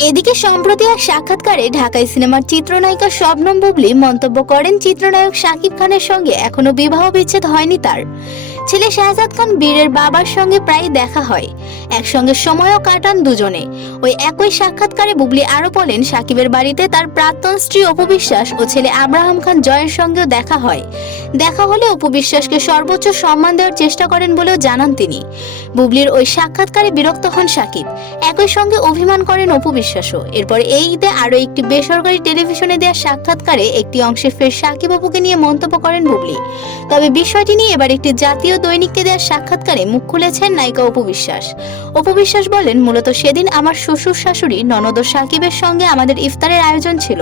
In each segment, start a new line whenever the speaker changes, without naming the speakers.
এদিকে সম্প্রতি এক সাক্ষাৎকারে ঢাকায় সিনেমার চিত্রনায়িকা শবনম বুবলি মন্তব্য করেন, চিত্রনায়ক শাকিব খানের সঙ্গে এখনও বিবাহ বিচ্ছেদ হয়নি তার। ছেলে শাহজাদ খান বীরের বাবার সঙ্গে প্রায় দেখা হয়। একসঙ্গে সময়ও কাটান দুজনে। ওই একই সাক্ষাৎকারে বুবলি আরও বলেন, সাকিবের বাড়িতে তার প্রাক্তন স্ত্রী অপবিশ্বাস ও ছেলে আব্রাহাম খান জয়ের সঙ্গেও দেখা হয়। দেখা হলে অপবিশ্বাসকে সর্বোচ্চ সম্মান দেওয়ার চেষ্টা করেন বলেও জানান তিনি। বুবলির ওই সাক্ষাৎকারে বিরক্ত হন সাকিব। একই সঙ্গে অভিমান করেন অপবিশ্বাসও এরপর এই ঈদে আরও একটি বেসরকারি টেলিভিশনে দেওয়া সাক্ষাৎকারে একটি অংশে ফের সাকিব অপুকে নিয়ে মন্তব্য করেন বুবলি। তবে বিষয়টি নিয়ে এবার একটি জাতীয় দৈনিককে দেওয়া সাক্ষাৎকারে মুখ খুলেছেন নায়িকা অপবিশ্বাস অপবিশ্বাস বলেন, মূলত সেদিন আমার শ্বশুর শাশুড়ি ননদ সাকিবের সঙ্গে আমাদের ইফতারের আয়োজন ছিল।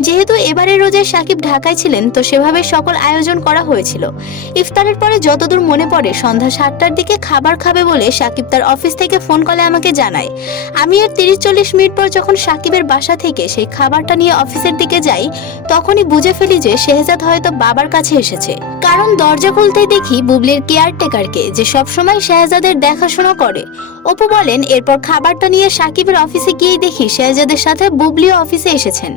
যেহেতু এবারের রোজে সাকিব ঢাকায় ছিলেন, তো সেভাবে সকল আয়োজন করা হয়েছিল। ইফতারের পরে যতদূর মনে পড়ে, সন্ধ্যা সাতটার দিকে খাবার খাবে বলে সাকিব তার অফিস থেকে ফোন কলে আমাকে জানায়। আমি এর তিরিশ চল্লিশ মিনিট পর যখন সাকিবের বাসা থেকে সেই খাবারটা নিয়ে অফিসের দিকে যাই, তখনই বুঝে ফেলি যে, শেহজাদ হয়তো বাবার কাছে এসেছে। কারণ দরজা খুলতেই দেখি বুবলির কেয়ারটেকারকে, যে সবসময় শেহজাদের দেখাশোনা করে। অপু বলেন, এরপর খাবারটা নিয়ে সাকিবের অফিসে গিয়ে দেখি শেহজাদের সাথে বুবলিও অফিসে এসেছেন।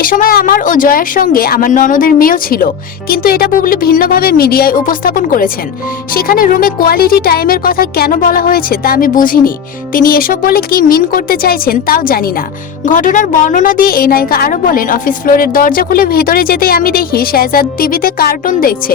এ সময় আমার ও জয়ের সঙ্গে আমার ননদের মেয়েও ছিল, কিন্তু এটা বুবলি ভিন্নভাবে মিডিয়ায় উপস্থাপন করেছেন। সেখানে রুমে কোয়ালিটি টাইমের কথা কেন বলা হয়েছে তা আমি বুঝিনি। তিনি এসব বলে কি মিন করতে চাইছেন তাও জানি না। ঘটনার বর্ণনা দিয়ে এই নায়িকা আরও বলেন অফিস ফ্লোরের দরজা খুলে ভেতরে যেতেই আমি দেখি শেহজাদ টিভিতে কার্টুন দেখছে।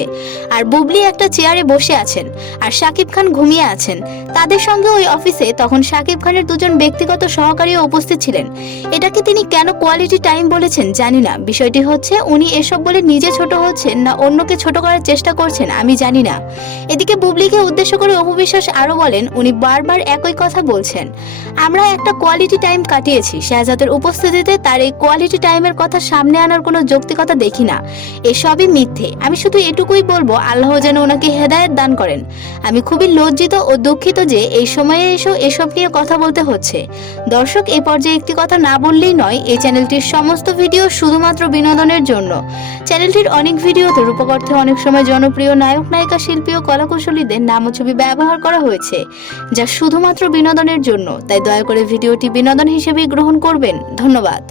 আর বুবলি একটা চেয়ারে বসে আছেন আর শাকিব খান ঘুমিয়ে আছেন। তাদের সঙ্গে ওই অফিসে তখন শাকিব খানের দুজন ব্যক্তিগত সহকারীও উপস্থিত ছিলেন। এটাকে তিনি কেন কোয়ালিটি টাইম বলেছেন জানি না। বিষয়টি হচ্ছে, উনি এসব বলে নিজে ছোট হচ্ছেন না অন্যকে ছোট করার চেষ্টা করছেন আমি জানি না। এদিকে বুবলিকে উদ্দেশ্য করে অপবিশ্বাস আরও বলেন, উনি বারবার একই কথা বলছেন। আমরা একটা কোয়ালিটি টাইম কাটিয়েছি। শাহজাদের উপস্থিতিতে তার এই কোয়ালিটি টাইমের কথা সামনে আনার কোনো যৌক্তিকতা দেখি না। এসবই মিথ্যে। আমি শুধু এটুকুই বলব, আল্লাহ যেন ওনাকে হেদায়েত দান করেন। আমি খুবই লজ্জিত ও দুঃখিত যে এই সময়ে এসেও এসব নিয়ে কথা বলতে হচ্ছে। দর্শক এই পর্যায়ে একটি কথা না বললেই নয়, এই চ্যানেলটির সমস্ত ভিডিও শুধুমাত্র বিনোদনের জন্য। চ্যানেলটির অনেক ভিডিওতে রূপকর্থে অনেক সময় জনপ্রিয় নায়ক, নায়িকা, শিল্পী ও কলাকুশলীদের নাম ছবি ব্যবহার করা হয়েছে, যা শুধুমাত্র বিনোদনের জন্য। তাই দয়া করে ভিডিওটি বিনোদন হিসেবেই গ্রহণ করবেন। ধন্যবাদ।